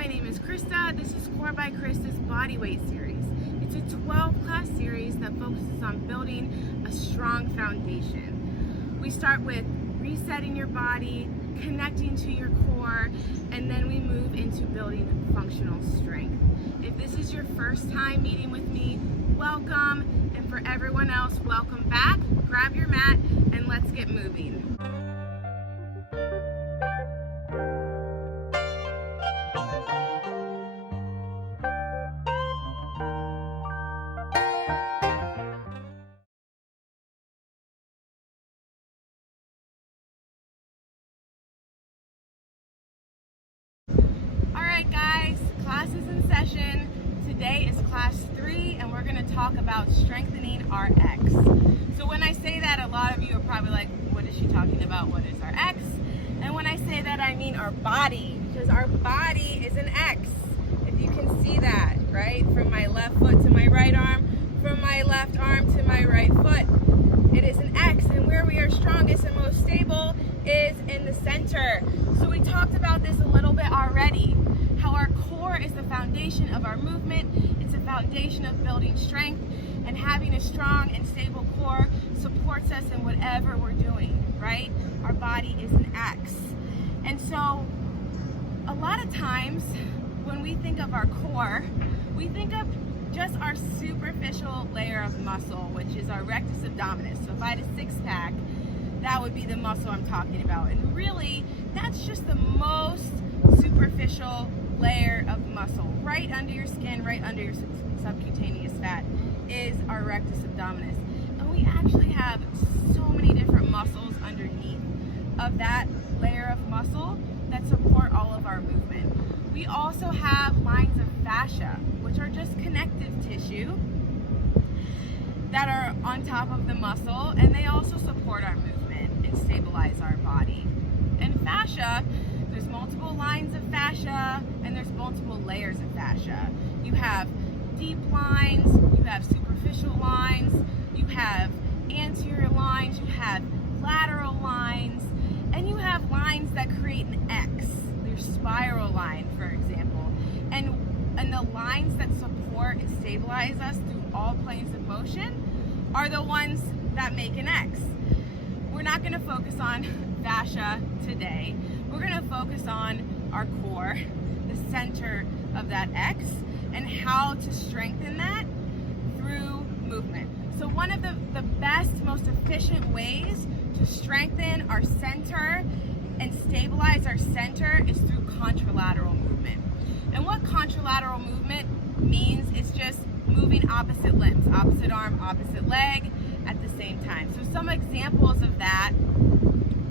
my name is Christa. This is Core by Christa's Bodyweight Series. It's a 12-class series that focuses on building a strong foundation. We start with resetting your body, connecting to your core, and then we move into building functional strength. If this is your first time meeting with me, welcome, and for everyone else, welcome back. Grab your mat and let's get moving. Alright guys, class is in session. Today is class 3 and we're going to talk about strengthening our X. So when I say that, a lot of you are probably like, what is she talking about? What is our X? And when I say that, I mean our body, because our body is an X. If you can see that, right? From my left foot to my right arm, from my left arm to my right foot. It is an X, and where we are strongest and most stable is in the center. So we talked about this a little bit already, how our core is the foundation of our movement. It's a foundation of building strength, and having a strong and stable core supports us in whatever we're doing, right? Our body is an X. And so a lot of times when we think of our core, we think of just our superficial layer of muscle, which is our rectus abdominis. So if I had a six-pack, that would be the muscle I'm talking about. And really, that's just the most superficial layer of muscle. Right under your skin, right under your subcutaneous fat is our rectus abdominis. And we actually have so many different muscles underneath of that layer of muscle that support all of our movement. We also have lines of fascia, which are just connective tissue that are on top of the muscle, and they also support our movement and stabilize our body. And fascia, there's multiple lines of fascia and there's multiple layers of fascia. You have deep lines, you have superficial lines, you have anterior lines, you have lateral lines, and you have lines that create an X. There's spiral line, for example. And the lines that support and stabilize us through all planes of motion are the ones that make an X. We're not going to focus on fascia today. We're going to focus on our core, the center of that X, and how to strengthen that through movement. So one of the best, most efficient ways to strengthen our center and stabilize our center is through contralateral movement. And what contralateral movement means is just moving opposite limbs, opposite arm, opposite leg at the same time. So some examples of that,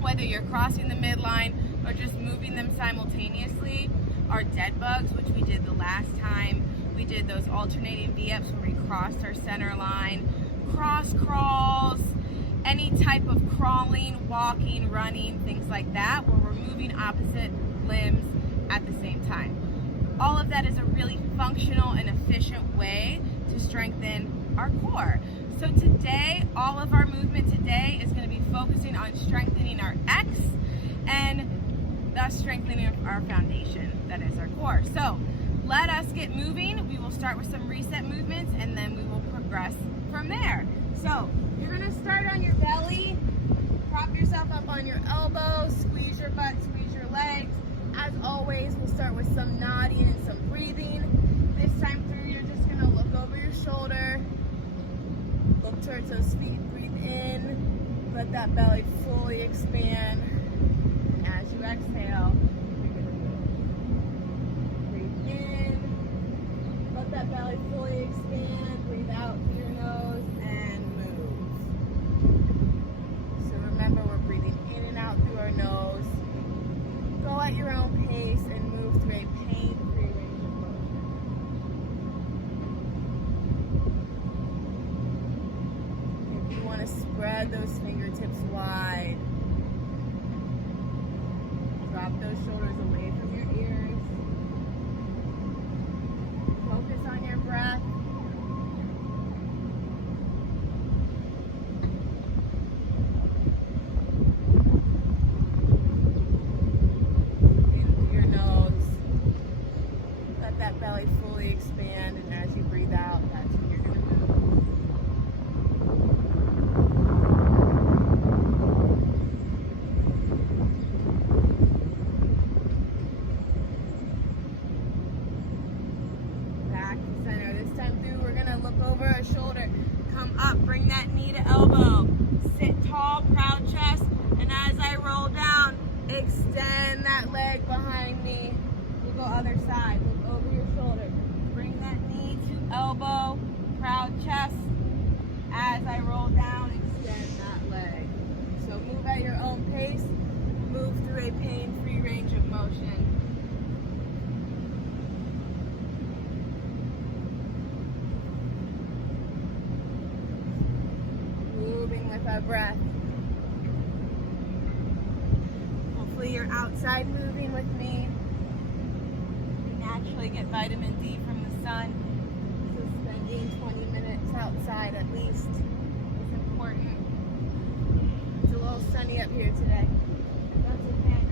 whether you're crossing the midline or just moving them simultaneously, are dead bugs, which we did the last time. We did those alternating V-ups where we crossed our center line, cross crawls, any type of crawling, walking, running, things like that, where we're moving opposite limbs at the same time. All of that is a really functional and efficient way to strengthen our core. So today, all of our movement today is going to be focusing on strengthening our X and thus strengthening our foundation, that is our core. So let us get moving. We will start with some reset movements and then we will progress from there. So you're going to start on your belly, prop yourself up on your elbows, squeeze your butt, squeeze your legs. As always, we'll start with some nodding and some breathing. This time through, you're just going to look over your shoulder, look towards those feet, breathe in, let that belly fully expand. As you exhale, breathe in, let that belly fully expand, breathe out through your nose, and move. So remember, we're breathing in and out through our nose. Go at your own pace and move through a pain-free range of motion. If you want to spread those fingertips wide, drop those shoulders away from your ears. Focus on your breath. slowly expand, and as you breathe out, that's when you're going to move. Back to center. This time through, we're going to look over a shoulder. Come up, bring that knee to elbow. Sit tall, proud chest, and as I roll down, extend that leg behind me. We'll go other side. Look over your shoulder. Bring that knee to elbow, proud chest. As I roll down, extend that leg. So move at your own pace. Move through a pain-free range of motion. Moving with our breath. Hopefully you're outside moving with me. You naturally get vitamin D from the sun. So spending 20 minutes outside at least is important. It's a little sunny up here today. That's okay.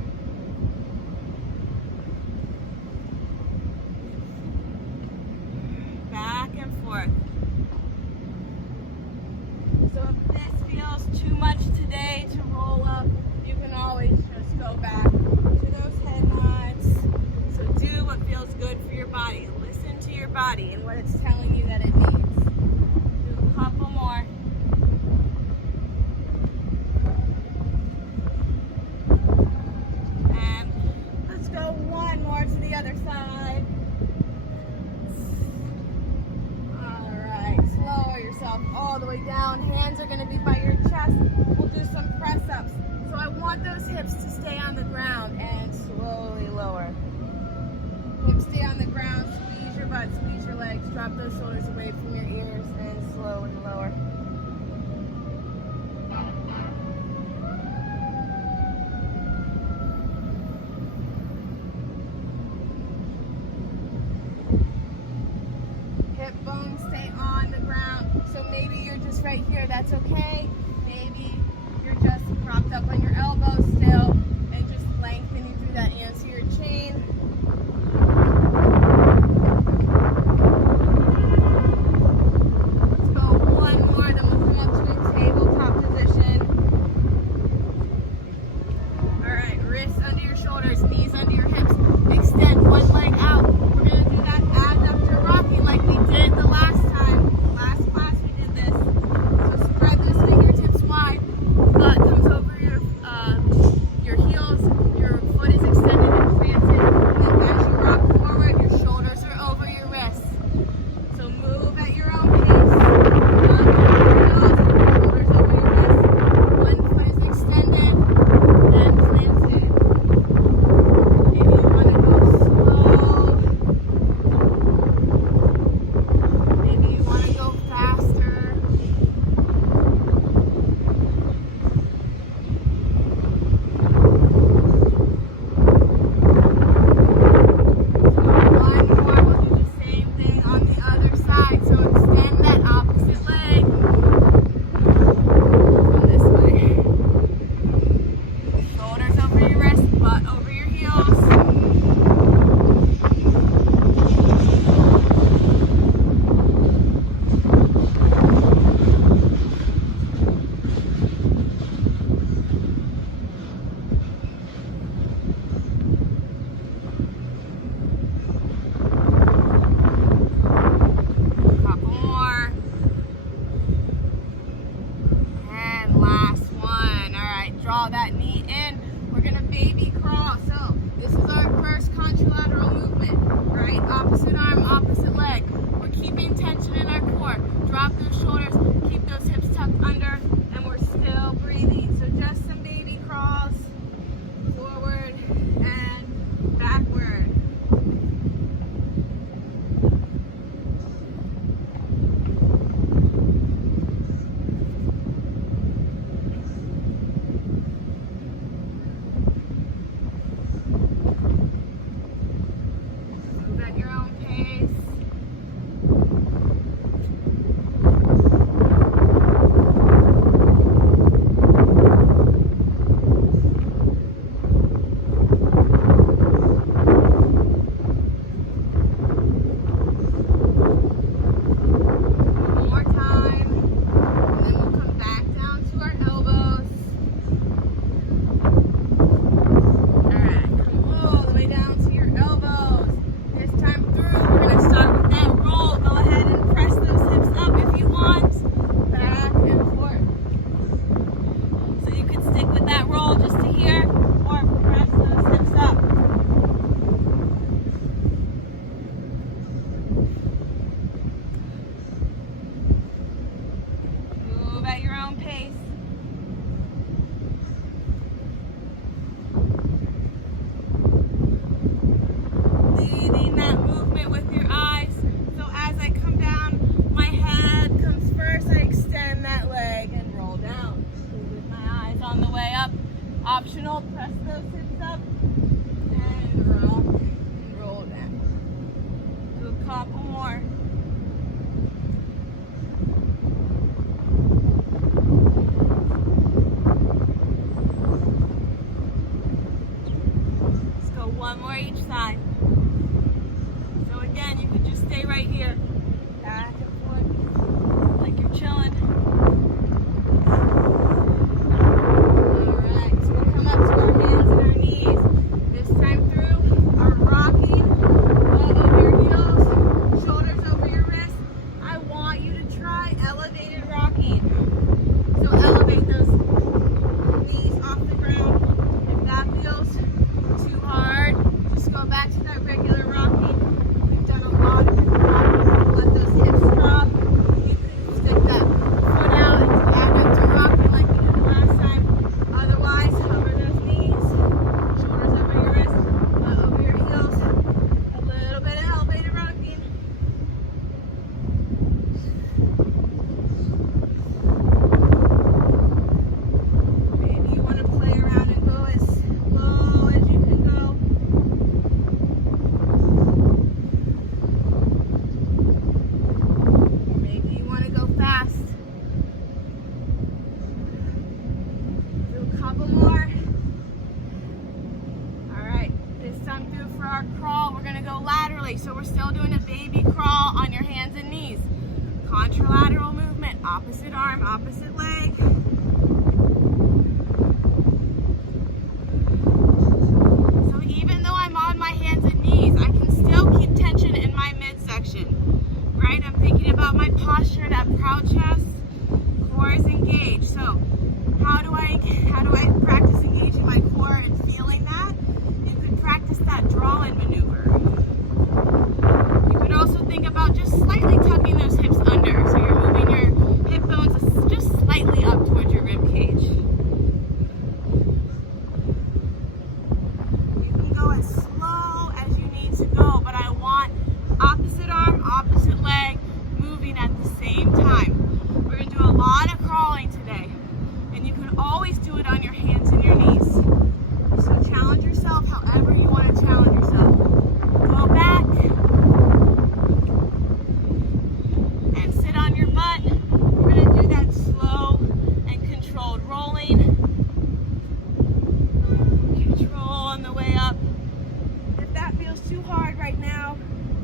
Back and forth. So if this feels too much today to roll up, you can always just go back to those head nods. So do what feels good for your body. Listen to your body and what it's telling you that it needs. Do a couple more. And let's go one more to the other side. Lower yourself all the way down. Hands are going to be by your chest. We'll do some press-ups. So I want those hips to stay on the ground and slowly lower. Hips stay on the ground. Squeeze your butt, squeeze your legs. Drop those shoulders away from your ears and slowly lower. Hip bones stay on the ground. So maybe you're just right here, that's okay. Maybe you're just propped up on your elbows still and just lengthening through that anterior chain. Let's go one more, then we'll come up to a tabletop position. Alright, wrists under your shoulders, knees under your hips. Extend one leg out. We're going to do that adductor rocking like we did the last time. Last class we did this. So spread those fingertips wide. Butt comes over your heels. Your foot is extended and planted. And then as you rock forward, your shoulders are over your wrists. So move at your own pace. Butt over your heels, shoulders over your wrists. One foot is extended and planted. Maybe you want to go slow. Maybe you want to go faster. One more, we'll do the same thing on the other side. So extend that opposite leg. From this way. Shoulders over your wrists, butt over your heels. Couple more. And last one. Alright, draw that knee in. We're going to baby crawl. So this is our first contralateral movement. Right? Opposite arm, opposite leg. We're keeping tension in our core. Drop those shoulders. Keep those hips tucked under. And we're still breathing. So just some baby crawls. Forward and backward. Move at your own pace. belly. So we're still doing a baby crawl on your hands and knees. Contralateral movement, opposite arm, opposite leg. So even though I'm on my hands and knees, I can still keep tension in my midsection, right? I'm thinking about my posture, that proud chest, core is engaged. So how do I practice engaging my core and feeling that? You could practice that draw-in maneuver. You could also think about just slightly tucking those hips under. So you're moving your hip bones just slightly up towards your rib cage. You can go as slow as you need to go, but I want opposite arm, opposite leg moving at the same time. We're going to do a lot of crawling today, and you can always do it on your hands and your knees. So challenge yourself however you want to challenge yourself. Go back and sit on your butt. We're going to do that slow and controlled rolling. Control on the way up. If that feels too hard right now,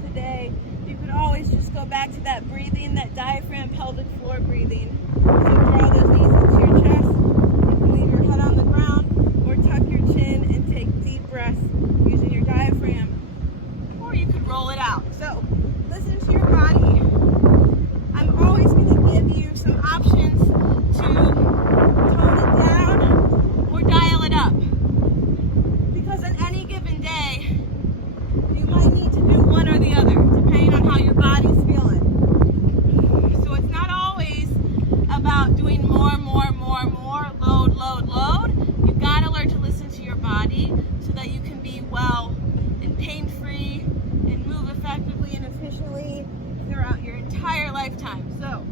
today, you could always just go back to that breathing, that diaphragm, pelvic floor breathing. So draw those knees into your chest. You can leave your head on the ground or tuck your chin and take deep breaths using your diaphragm. Or you could roll it out. So listen to your body. I'm always going to give you some options to tone it down or dial it up. Because on any given day, you might need to do one or the other, depending on how your body's feeling. So it's not always about doing more, load. You've got to learn to listen to your body so that you can be well and pain-free and move effectively and efficiently throughout your entire lifetime. So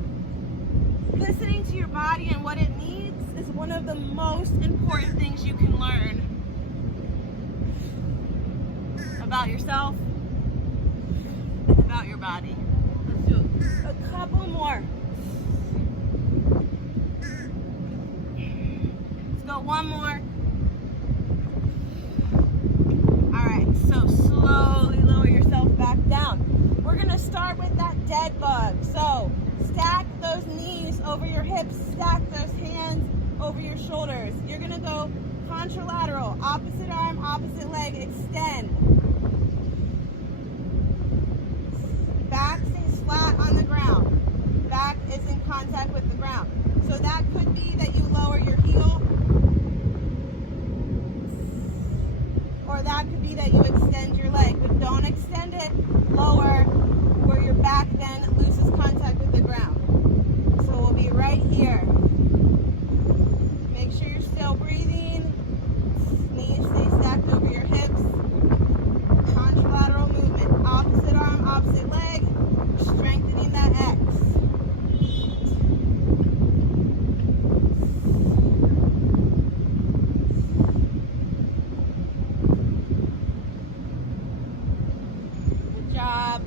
listening to your body and what it needs is one of the most important things you can learn about yourself and about your body. Let's do a couple more. Let's go one more. All right, so slowly lower yourself back down. We're gonna start with that dead bug. So stack those knees over your hips, stack those hands over your shoulders. You're gonna go contralateral, opposite arm, opposite leg, extend. Back stays flat on the ground. Back is in contact with the ground. So that could be that you lower your heel, or that could be that you extend your leg, but don't extend it lower where your back then loses contact with the ground. So we'll be right here. Make sure you're still breathing. Knees stay stacked over your hips. Contralateral movement. Opposite arm, opposite leg. Strengthening that X. Good job.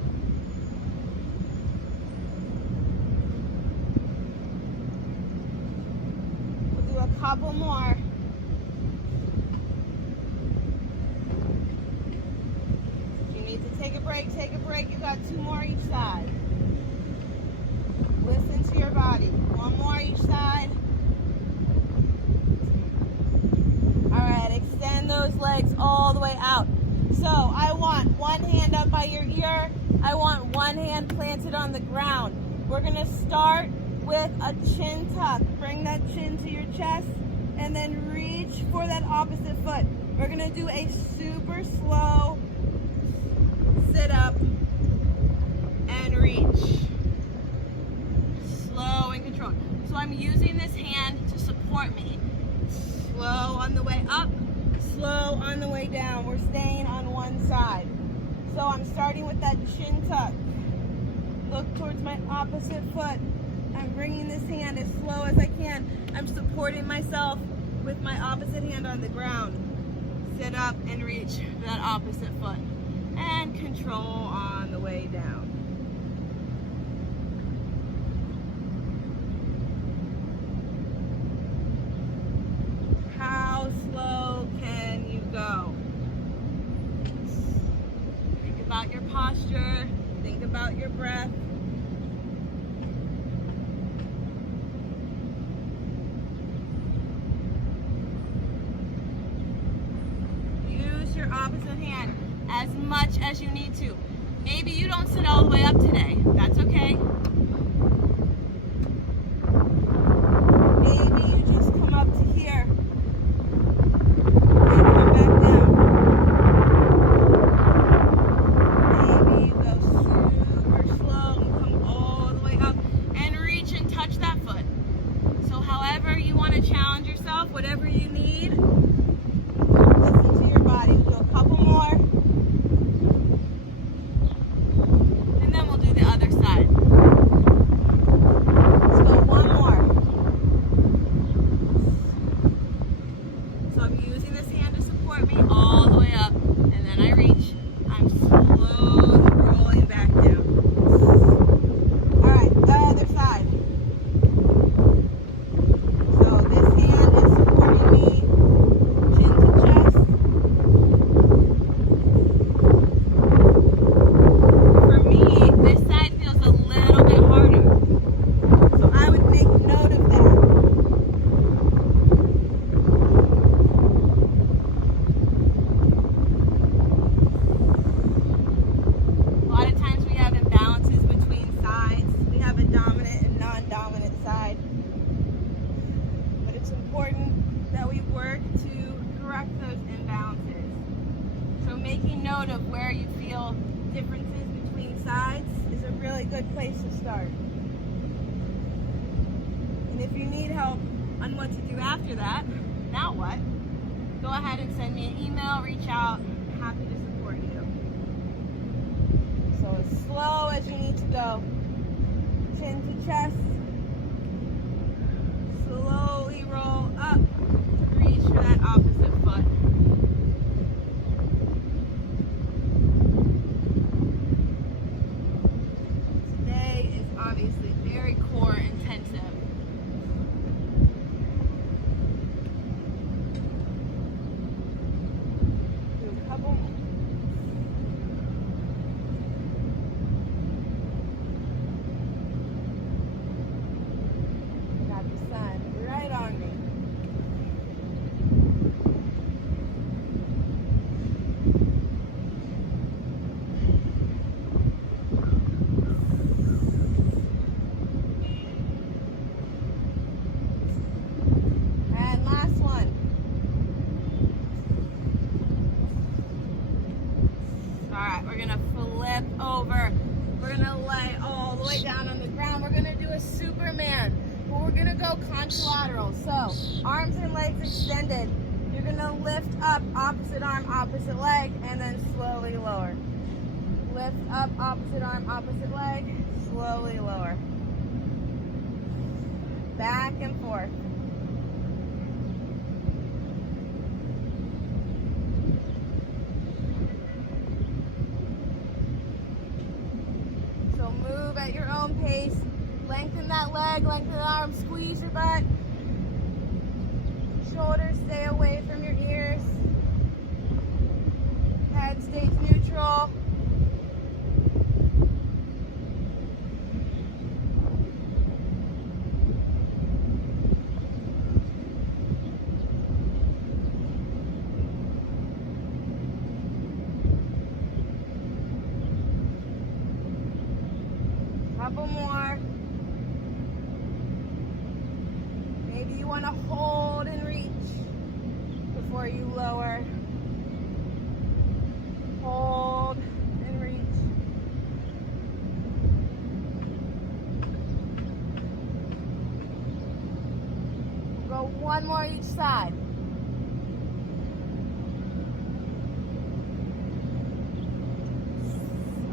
We'll do a couple more. If you need to take a break, take a break. You got 2 more each side. Listen to your body. 1 more each side. All right, extend those legs all the way out. So I want one hand up by your ear. I want one hand planted on the ground. We're gonna start with a chin tuck. Bring that chin to your chest and then reach for that opposite foot. We're gonna do a super slow sit up and reach. Slow and controlled. So I'm using this hand to support me. Slow on the way up, slow on the way down. We're staying on one side. So I'm starting with that chin tuck. Look towards my opposite foot. I'm bringing this hand as slow as I can. I'm supporting myself with my opposite hand on the ground. Sit up and reach that opposite foot. And control on the way down. How slow can you go? about your posture. Think about your breath. Use your opposite hand as much as you need to. Maybe you don't sit all the way up today. That's okay. Maybe you just come up to here and come back down. Maybe you go super slow and come all the way up and reach and touch that foot. So however you want to challenge yourself, whatever you need, listen to your body. Do a couple more. And then we'll do the other side. Let's go one more. So I'm using this hand to support me all the way up, and then I reach. I'm slowly rolling back down. All right, the other side. So this hand is supporting me, chin to chest. For me, this side feels a little bit harder. So I would make note of that. A lot of times we have imbalances between sides. We have a dominant and non-dominant side. But it's important that we work to correct those imbalances. So making note of where you feel differences between sides is a really good place to start. And if you need help on what to do after that, now what? Go ahead and send me an email, reach out. Happy to support you. So as slow as you need to go. Chin to chest. Slowly roll up to reach for that opposite foot. Today is obviously very core intensive. Do a couple more. Got the sun right on me. And last one. All right, we're gonna flip over. We're gonna lay all the way down on the ground. We're gonna do a Superman, but we're gonna go contralateral. So arms and legs extended. You're gonna lift up, opposite arm, opposite leg, and then slowly lower. Lift up, opposite arm, opposite leg, slowly lower. Back and forth. So move at your own pace. Lengthen that leg, lengthen the arm, squeeze your butt. Shoulders stay away from your ears. Head stays neutral. Couple more. Maybe you want to hold and reach before you lower. Hold and reach. Go one more each side.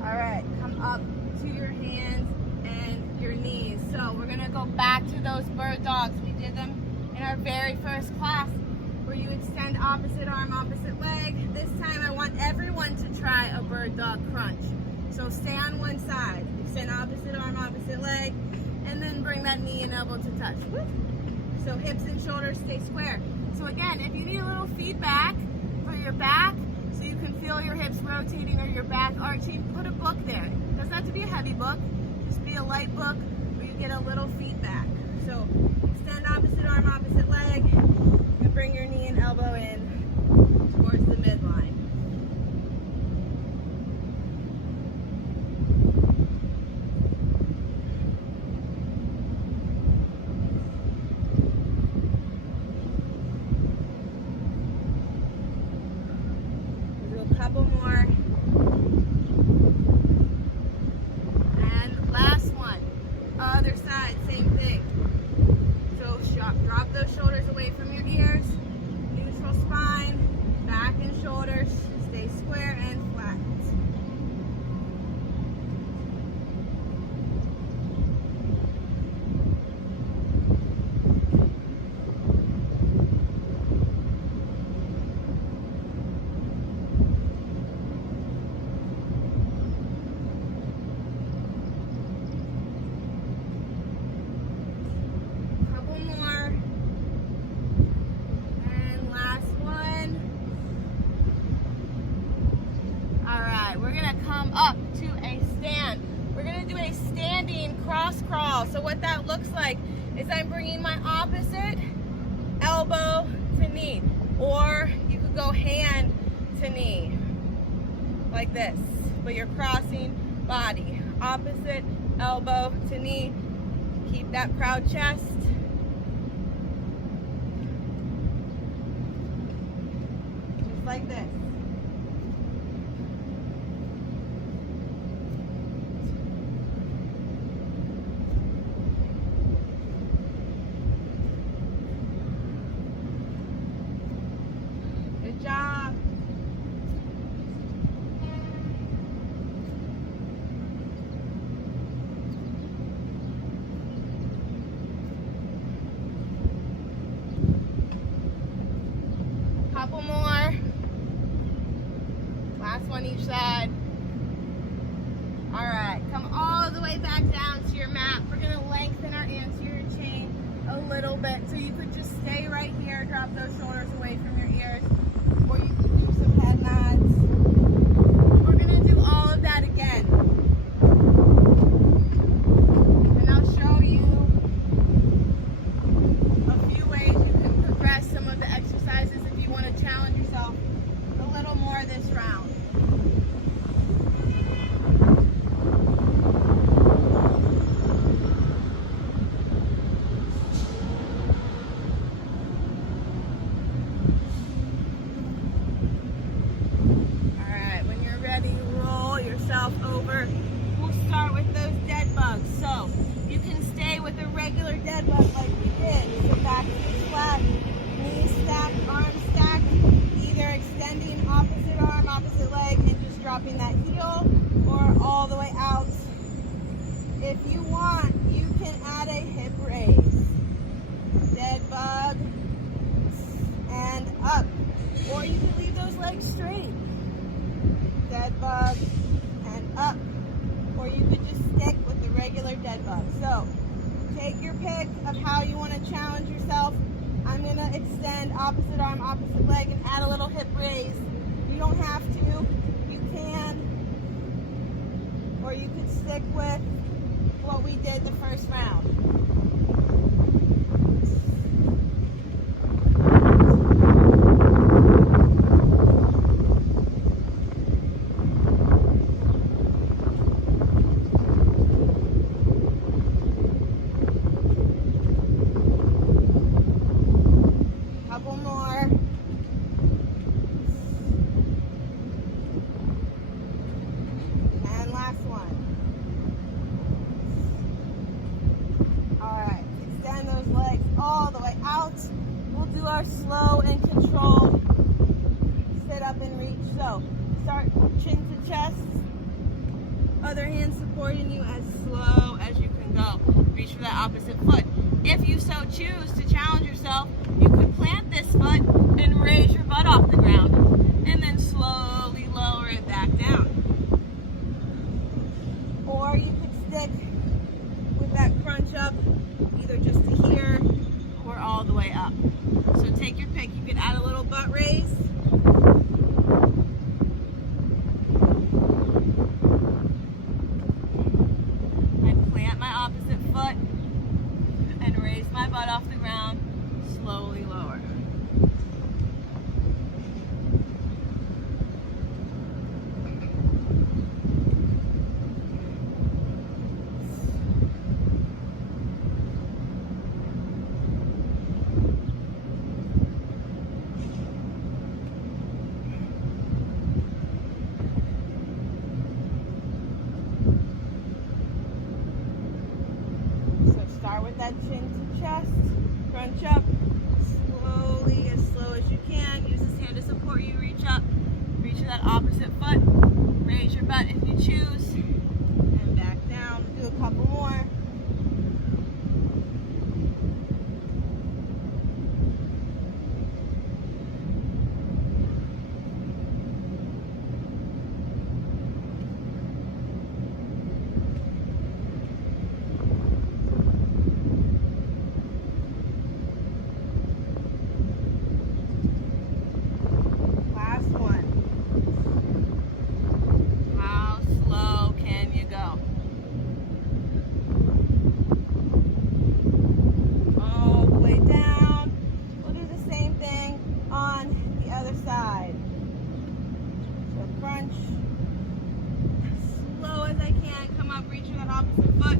All right, come up to your hands and your knees. So we're gonna go back to those bird dogs. We did them in our very first class, where you extend opposite arm, opposite leg. This time I want everyone to try a bird dog crunch. So stay on one side, extend opposite arm, opposite leg, and then bring that knee and elbow to touch. Woo. So hips and shoulders stay square. So again, if you need a little feedback for your back, so you can feel your hips rotating or your back arching, put a book there. It doesn't have to be a heavy book, just be a light book where you get a little feedback. So extend opposite arm, opposite leg, and bring your knee and elbow in towards the midline. Couple more. And last one. Other side, same thing. So drop those shoulders away from your ears. Neutral spine, back and shoulders. Stay square and flat. Up to a stand. We're going to do a standing cross crawl. So what that looks like is I'm bringing my opposite elbow to knee, or you could go hand to knee like this, but you're crossing body. Opposite elbow to knee. Keep that proud chest. Just like this. Job. Couple more. Last one each side. All right, come all the way back down to your mat. We're gonna lengthen our anterior chain a little bit, so you could just stay right here, drop those shoulders away from your ears. Or you can do some head nods. We're going to do all of that again. And I'll show you a few ways you can progress some of the exercises if you want to challenge yourself a little more this round. Over. We'll start with those dead bugs. So you can stay with a regular dead bug like we did. So back knee flat, knees stacked, arms stacked, either extending opposite arm, opposite leg, and just dropping that heel, or all the way out. If you want, you can add a hip raise. Dead bug and up. Or you can leave those legs straight. Dead bug and up, or you could just stick with the regular dead bug. So take your pick of how you want to challenge yourself. I'm going to extend opposite arm, opposite leg, and add a little hip raise. You don't have to, you can, or you could stick with what we did the first round. Our slow and controlled sit up and reach. So start chin to chest, other hand supporting you as slow as you can go. Reach for that opposite foot. If you so choose to challenge yourself, you could plant this foot and raise your butt off the ground and then slowly lower it back down. Or you could stick with that crunch up either just to here or all the way up. So take your pick. You can add a little butt raise, Start with that chin to chest. Crunch up slowly, as slow as you can. Use this hand to support you. Reach up. Reach to that opposite foot. Raise your butt if you choose. And back down. Do a couple more. Side. So crunch. Slow as I can. Come up, reach for that opposite foot.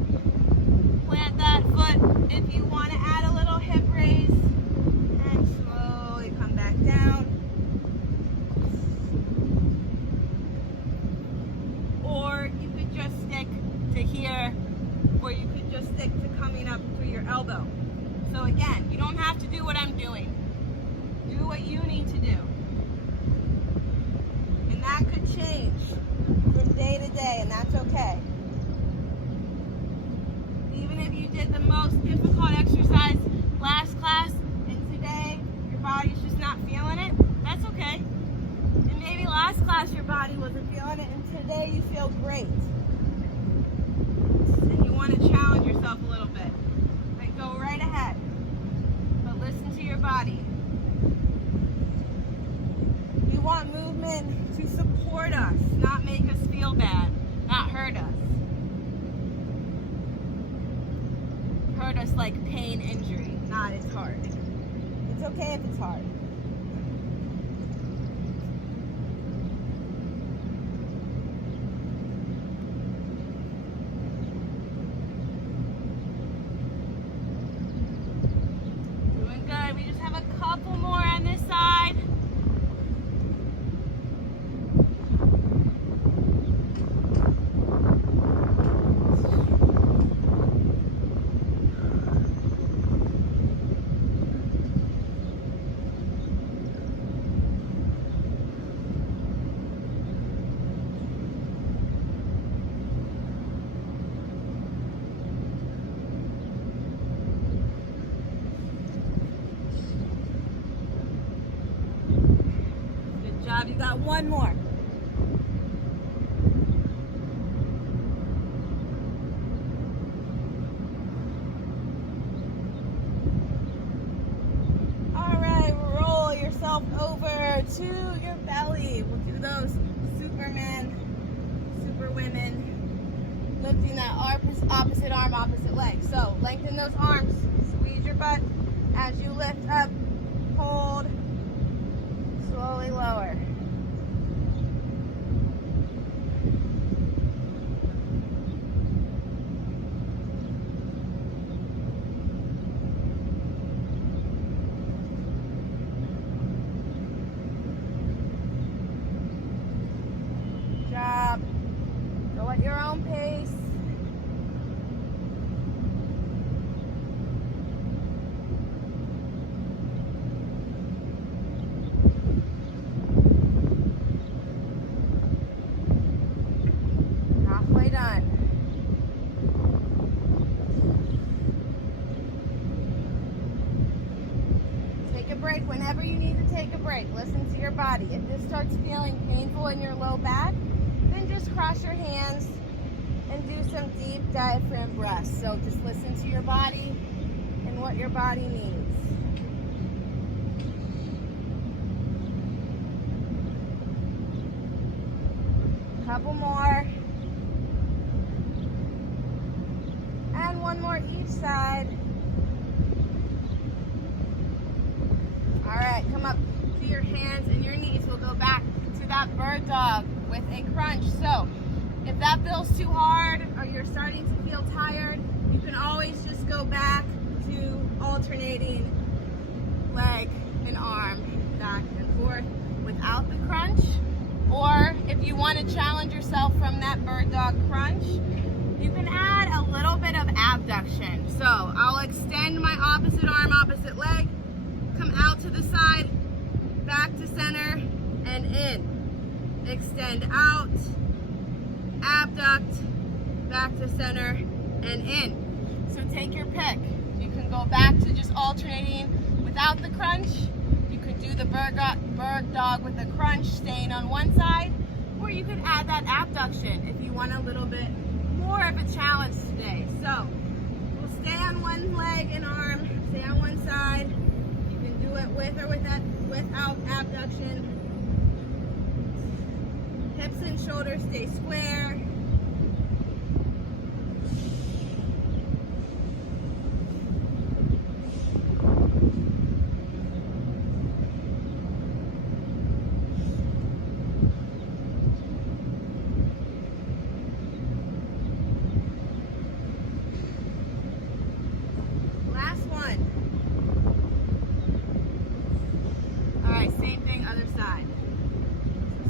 Plant that foot. If you want to add a little hip raise. And slowly come back down. Or you could just stick to here. Or you could just stick to coming up through your elbow. So again, you don't have to do what I'm doing. Do what you need to do. That could change from day to day, and that's okay. Even if you did the most difficult exercise last class, and today your body's just not feeling it, that's okay. And maybe last class your body wasn't feeling it, and today you feel great. And you want to challenge yourself a little bit. Then go right ahead. But listen to your body. We want movement to support us, not make us feel bad, not hurt us. Hurt us like pain, injury, not it's hard. It's okay if it's hard. Doing good. We just have a couple more on this side. You got one more. All right, roll yourself over to your belly. We'll do those Superman, Superwomen, lifting that opposite arm, opposite leg. So lengthen those arms, squeeze your butt as you lift up, hold, slowly lower. Go at your own pace. Halfway done. Take a break whenever you need to take a break. Listen to your body. If this starts feeling painful in your low back, then just cross your hands and do some deep diaphragm breaths. So just listen to your body and what your body needs. Couple more. And one more each side. All right, come up to your hands and your knees. We'll go back to that bird dog with a crunch. So if that feels too hard or you're starting to feel tired, you can always just go back to alternating leg and arm back and forth without the crunch. Or if you want to challenge yourself from that bird dog crunch, you can add a little bit of abduction. So extend out, abduct, back to center, and in. So take your pick. You can go back to just alternating without the crunch. You could do the bird dog with the crunch, staying on one side, or you could add that abduction if you want a little bit more of a challenge today. So we'll stay on one leg and arm, stay on one side. You can do it with or without abduction. Hips and shoulders stay square. Same thing, other side.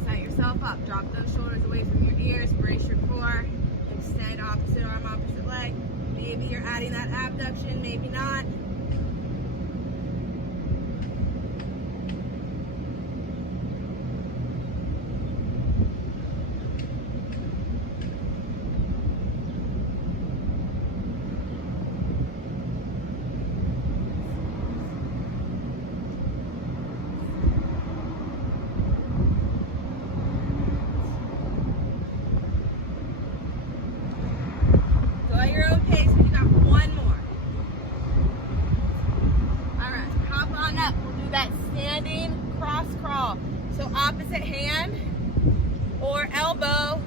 Set yourself up. Drop those shoulders away from your ears. Brace your core. Extend opposite arm, opposite leg. Maybe you're adding that abduction, maybe not. At your own pace, we got one more. Alright, hop on up. We'll do that standing cross crawl. So opposite hand or elbow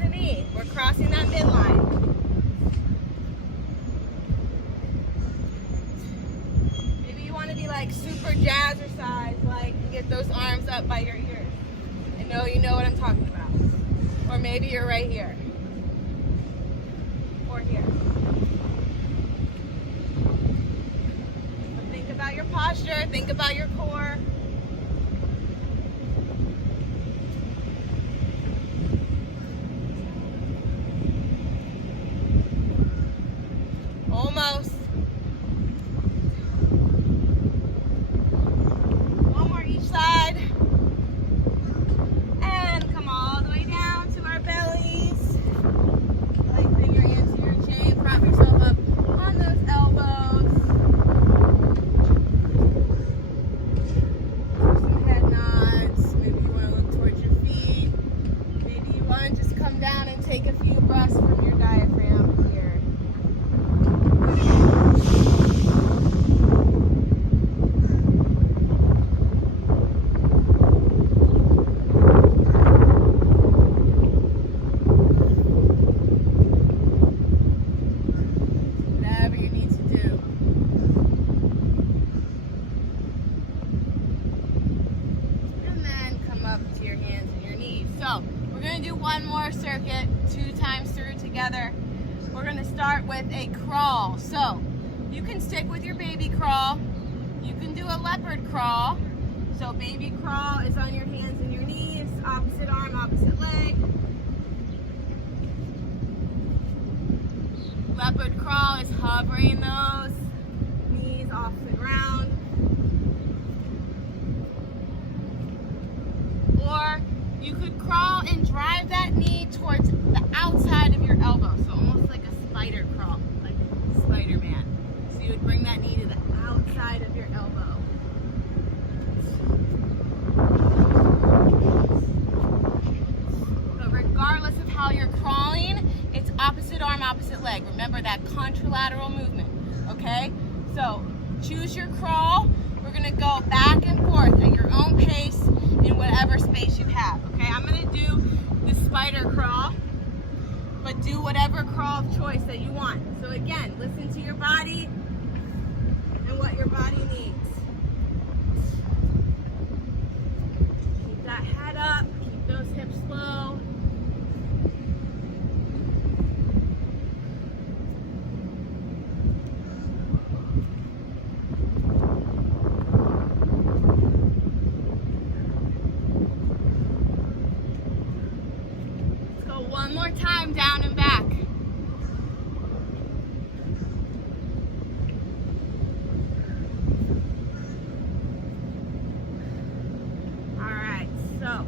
to knee. We're crossing that midline. Maybe you want to be like super jazzercise, like you get those arms up by your ears. I know you know what I'm talking about. Or maybe you're right here. Here. So think about your posture, think about your core. Almost. One more each side. And come all the way down to our bellies. Lengthen your anterior chain, prop yourself up on those elbows. Do some head nods. Maybe you want to look towards your feet. Maybe you want to just come down and take a few breaths from your diaphragm here. To your hands and your knees. So we're going to do one more circuit 2 times through together. We're going to start with a crawl. So you can stick with your baby crawl. You can do a leopard crawl. So baby crawl is on your hands and your knees, opposite arm, opposite leg. Leopard crawl is hovering those knees off the ground. Or you could crawl and drive that knee towards the outside of your elbow. So almost like a spider crawl, like Spider-Man. So you would bring that knee to the outside of your elbow. So regardless of how you're crawling, it's opposite arm, opposite leg. Remember that contralateral movement, okay? So choose your crawl. We're gonna go back and forth at your own pace in whatever space you have, okay? I'm gonna do the spider crawl, but do whatever crawl of choice that you want. So again, listen to your body and what your body needs. Keep that head up, keep those hips low. One more time, down and back. All right, so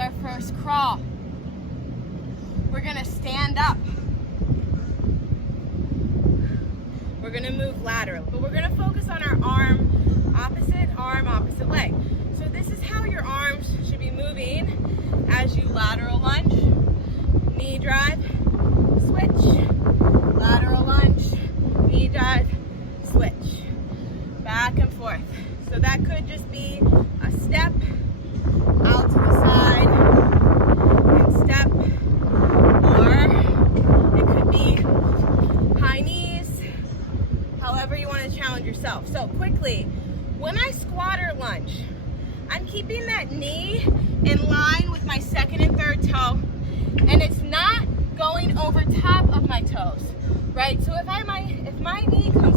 our first crawl. We're gonna stand up. We're gonna move laterally, but we're gonna focus on our arm, opposite leg. So this is how your arms should be moving as you lateral lunge, knee drive, switch, lateral lunge, knee drive, switch, back and forth. So that could just be a step out to the side and step, or it could be high knees, however you want to challenge yourself. So quickly, when I squat or lunge, I'm keeping that knee in line with my second and third toe, and it's not going over top of my toes, right? So if my knee comes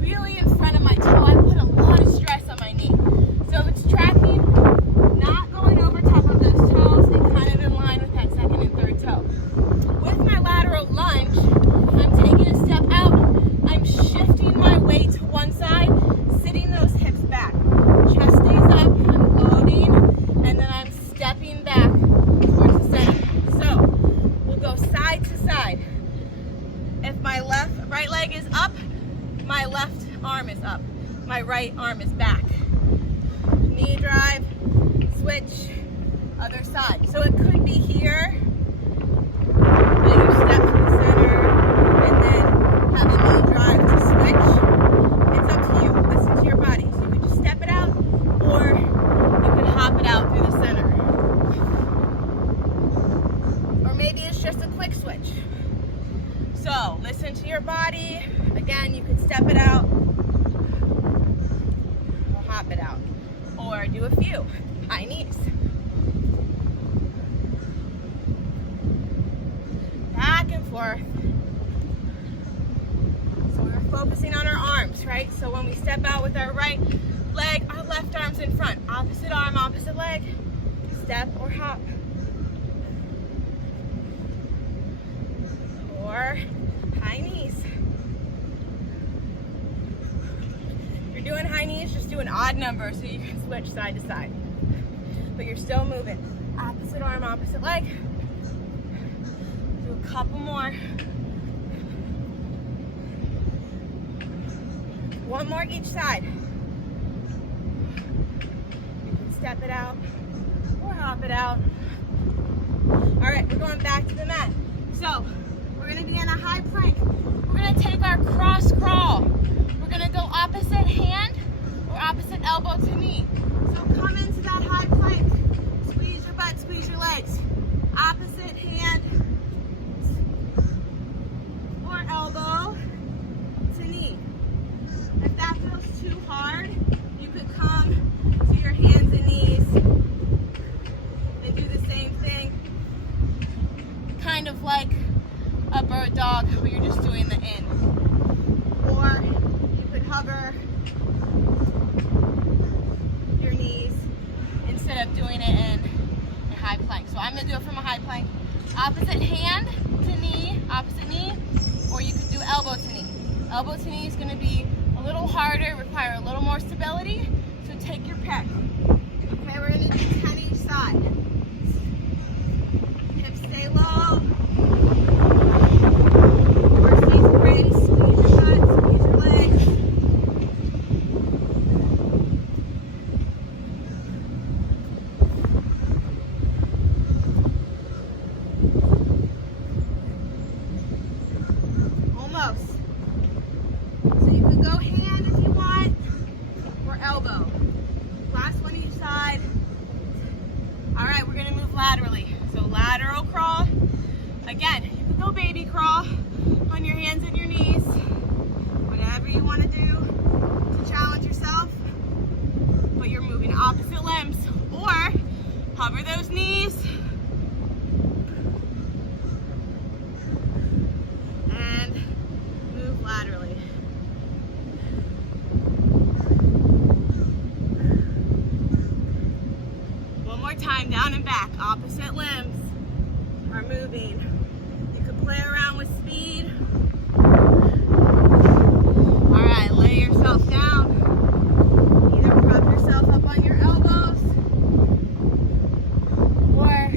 really in front of my toe, I put a lot of stress on my knee. So it's tracking, not going over top of those toes and kind of in line with that second and third toe. With my lateral lunge, I'm taking a step out. I'm shifting my weight to one side, sitting those hips back. Chest stays up, I'm loading, and then I'm stepping back towards the center. So we'll go side to side. If my right leg is up, my left arm is up. My right arm is back. Knee drive, switch, other side. So it could be here, that you step to the center, and then have a knee drive to switch. It's up to you. Listen to your body. So you could just step it out, or you could hop it out through the center. Or maybe it's just a quick switch. So listen to your body. Again, you could step it out, or hop it out, or do a few high knees. Back and forth. So we're focusing on our arms, right? So when we step out with our right leg, our left arm's in front. Opposite arm, opposite leg. Step or hop. Or high knees. If you're doing high knees, just do an odd number so you can switch side to side. But you're still moving. Opposite arm, opposite leg. Do a couple more. One more each side. You can step it out or hop it out. All right, we're going back to the mat. So we're gonna be in a high plank. We're gonna take our cross crawl. We're gonna go opposite hand or opposite elbow to knee. So come into that high plank. Squeeze your butt, squeeze your legs. Opposite hand or elbow to knee. If that feels too hard, you could come to your hands and knees and do the same thing. Kind of like a bird dog, but you're just doing the in. Or you could hover your knees instead of doing it in a high plank. So I'm gonna do it from a high plank. Opposite hand to knee, opposite knee, or you could do elbow to knee. Elbow to knee is gonna be a little harder, require a little more stability, so take your pick. Okay, we're gonna do 10 each side. Hips stay low. Squeeze your butt, squeeze your legs. Almost. So you can go hand if you want, or elbow. Last one each side. All right, we're gonna move laterally. So lateral crawl. Again, you can go baby crawl on your hands and your knees. Whatever you want to do to challenge yourself. But you're moving opposite limbs. Or hover those knees. And move laterally. One more time, down and back. Opposite limbs are moving. You can play around with speed. All right, lay yourself down. Either prop yourself up on your elbows or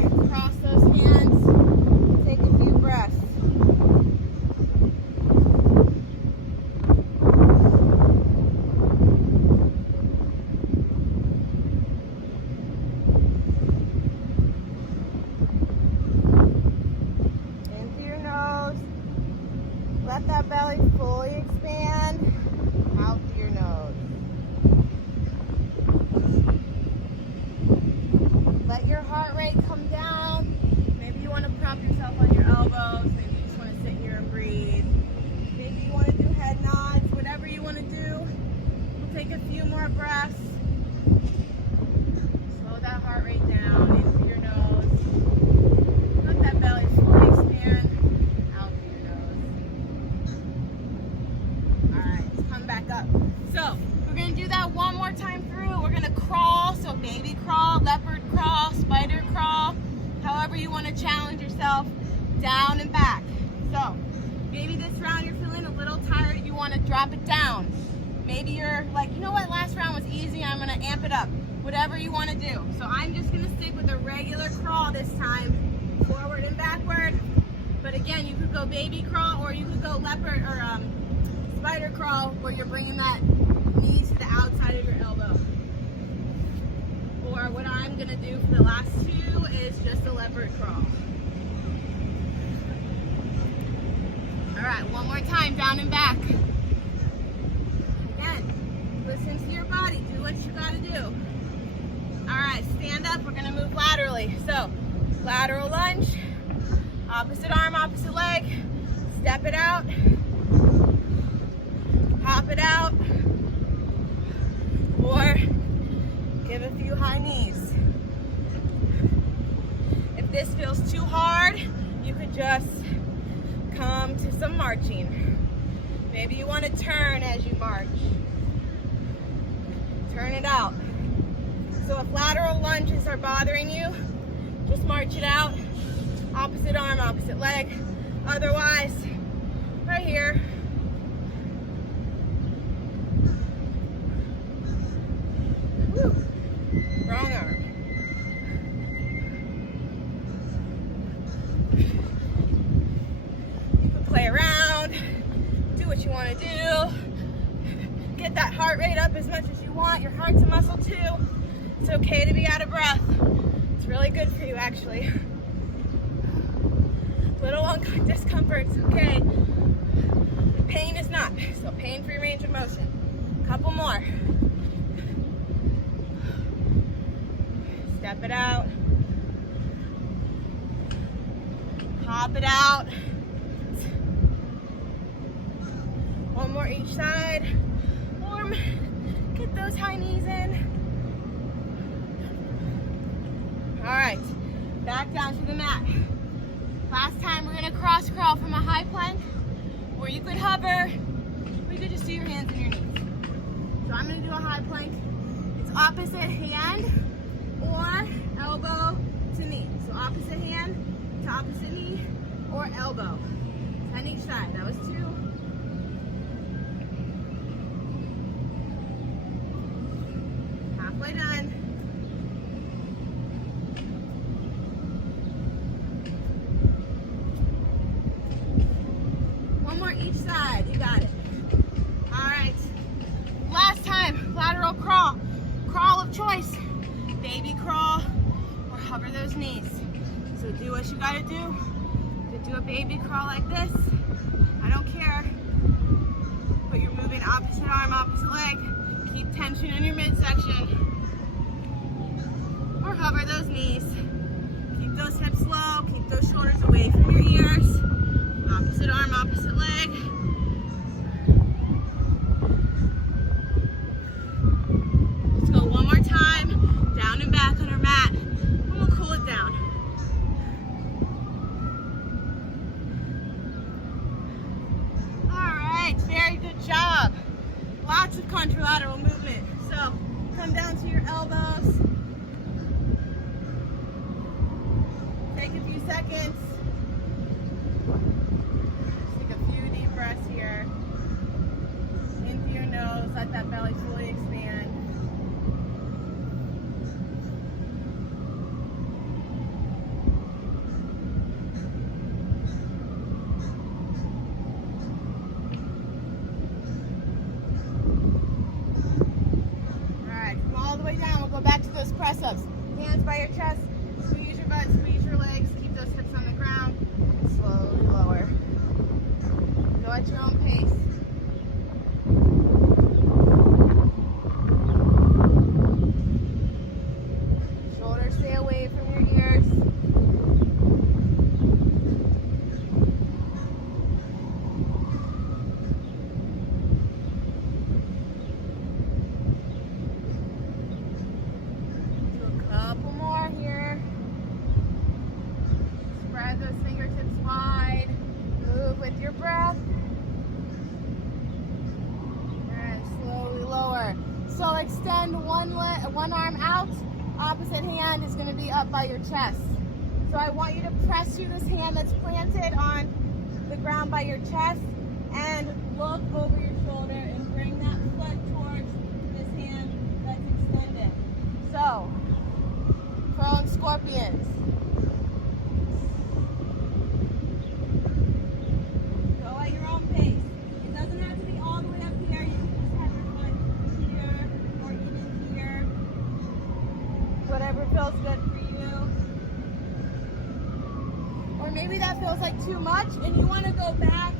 yourself down and back. So maybe this round you're feeling a little tired, you want to drop it down. Maybe you're like, you know what, last round was easy, I'm going to amp it up. Whatever you want to do. So I'm just going to stick with a regular crawl this time, forward and backward. But again, you could go baby crawl, or you could go leopard or spider crawl, where you're bringing that knee to the outside of your elbow. Or what I'm going to do for the last two is just a leopard crawl. All right, one more time, down and back. Again, listen to your body, do what you got to do. All right, stand up, we're going to move laterally. So, lateral lunge, opposite arm, opposite leg, step it out, hop it out, or give a few high knees. If this feels too hard, you could just come to some marching. Maybe you want to turn as you march. Turn it out. So if lateral lunges are bothering you, just march it out. Opposite arm, opposite leg. Otherwise, right here. Woo. Wrong arm. You can play around, do what you want to do. Get that heart rate up as much as you want. Your heart's a muscle too. It's okay to be out of breath. It's really good for you, actually. Little discomfort's okay. Pain is not. So pain-free range of motion. Couple more. Step it out. Hop it out. One more each side. Or get those high knees in. All right, back down to the mat. Last time we're gonna cross crawl from a high plank, or you could hover, or you could just do your hands and your knees. So I'm gonna do a high plank. It's opposite hand or elbow to knee. So opposite hand to opposite knee or elbow. 10 each side, that was 2. Halfway done. Each side, you got it. All right, last time, lateral crawl, crawl of choice, baby crawl, or hover those knees. So do what you gotta do. You could do a baby crawl like this, I don't care, but you're moving opposite arm, opposite leg, keep tension in your midsection, or hover those knees, keep those hips low, keep those shoulders away from your ears. Opposite arm, opposite leg. Let's go one more time. Down and back on our mat. And we'll cool it down. All right, very good job. Lots of contralateral movement. So come down to your elbows. Take a few seconds. Breaths here. In through your nose, let that belly fully expand. Alright, come all the way down. We'll go back to those press-ups. Hands by your chest, squeeze your butt, squeeze your legs, keep those hips on the ground, and slowly lower. Go at your own pace. Shoulders stay away from your ears. Do a couple more here. Spread those fingertips wide. Move with your breath. So extend one arm out, opposite hand is going to be up by your chest. So I want you to press through this hand that's planted on the ground by your chest and look over your shoulder and bring that foot towards this hand that's extended. So, prone scorpions. Go at your own pace. It doesn't have to be all the way up here. You can just have your foot here or even here. Whatever feels good for you. Or maybe that feels like too much and you want to go back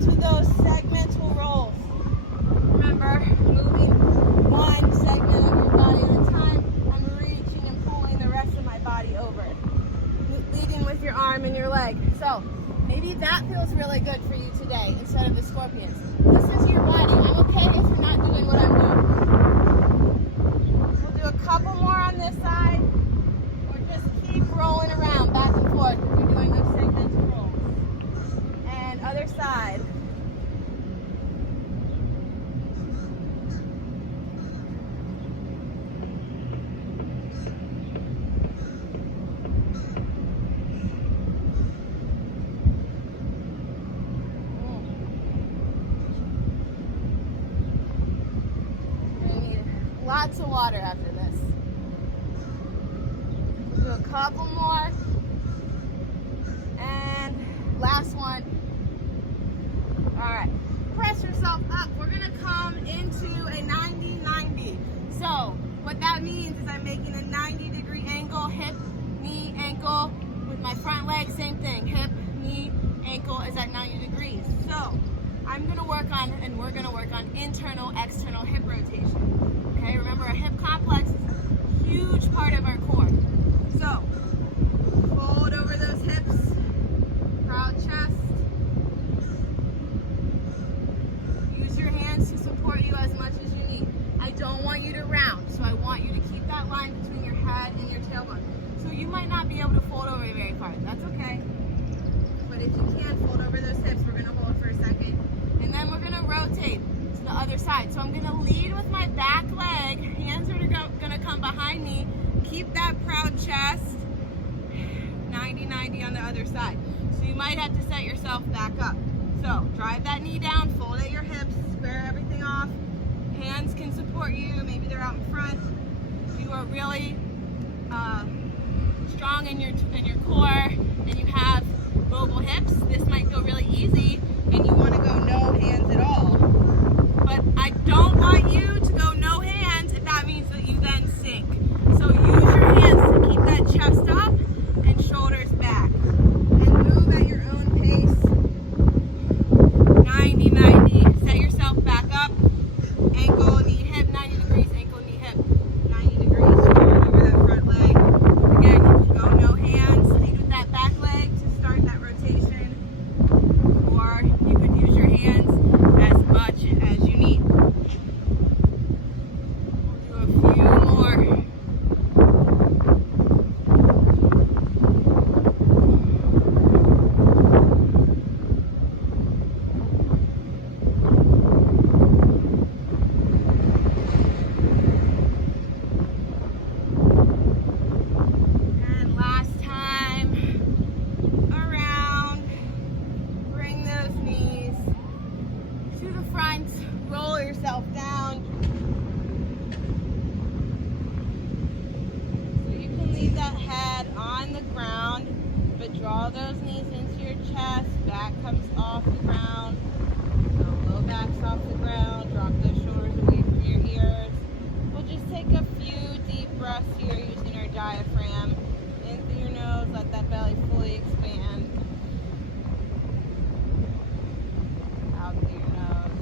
to those segmental rolls. Remember, moving one segment of your body at a time. I'm reaching and pulling the rest of my body over. Leading with your arm and your leg. So maybe that feels really good for you today instead of the scorpions. Listen to your body. I'm okay if you're not doing what I'm doing. We'll do a couple more on this side, or just keep rolling around back and forth if you're doing those segmental rolls. And other side. Lots of water after this. We'll do a couple more. And last one. All right. Press yourself up. We're going to come into a 90-90. So what that means is I'm making a 90-degree angle, hip, knee, ankle. With my front leg, same thing. Hip, knee, ankle is at 90 degrees. So I'm going to work on, and we're going to work on internal, external hip rotation. Okay, remember our hip complex is a huge part of our core. So, fold over those hips, proud chest. Use your hands to support you as much as you need. I don't want you to round, so I want you to keep that line between your head and your tailbone. So you might not be able to fold over very far. That's okay. But if you can, fold over those hips. We're going to hold for a second. And then we're going to rotate to the other side. So I'm going to lead with my back leg. Hands are going to come behind me. Keep that proud chest. 90-90 on the other side. So you might have to set yourself back up. So drive that knee down, fold at your hips, square everything off. Hands can support you. Maybe they're out in front. You are really strong in your core and you have mobile hips. This might feel really easy and you want to go no hands at all. But I don't want you to go no hands if that means that you then sink. So use your hands to keep that chest up and shoulders back. And move at your own pace. 90-90. Set yourself back up. Ankle, knee, hip, 90 degrees. Ankle, knee, hip, 90 degrees. Over that front leg. Again, you can go no hands. Lead with that back leg to start that rotation. Or you could use your hands as much as you need. We'll do a few more. And last time around, bring those knees to the front, roll yourself down. So you can leave that head on the ground, but draw those knees into your chest, back comes off the ground, so low back's off the ground, drop those shoulders away from your ears. We'll just take a few deep breaths here using our diaphragm. In through your nose, let that belly fully expand. Out through your nose.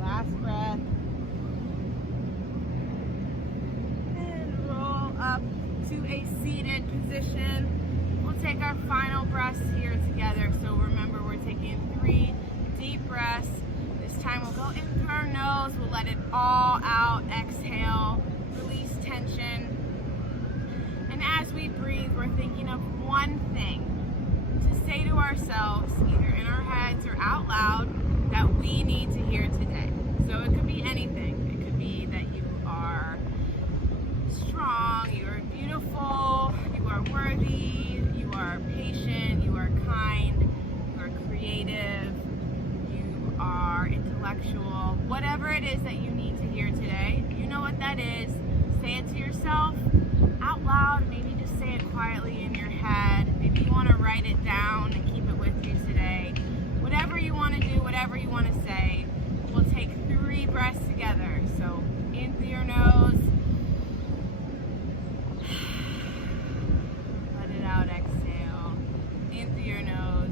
Last breath. And roll up to a seated position. We'll take our final breaths here together. So remember, we're taking 3 deep breaths. This time we'll go in through our nose. We'll let it all out. Exhale. Release we're thinking of one thing to say to ourselves, either in our heads or out loud, that we need to hear today. So it could be anything. It could be that you are strong, you are beautiful, you are worthy, you are patient, you are kind, you are creative, you are intellectual. Whatever it is that you need to hear today, you know what that is. Say it to yourself out loud. Maybe just say it quietly in your head. Maybe you want to write it down and keep it with you today. Whatever you want to do, whatever you want to say, we'll take 3 breaths together. So in through your nose, let it out, exhale. In through your nose,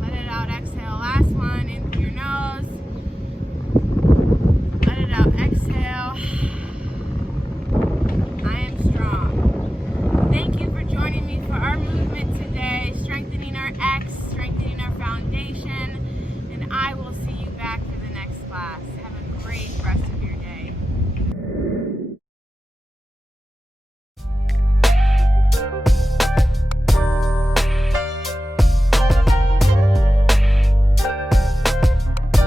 let it out, exhale. Last one, in through your nose, let it out, exhale. I am strong. Thank you for joining me for our movement today, strengthening our X, strengthening our foundation, and I will see you back for the next class. Have a great rest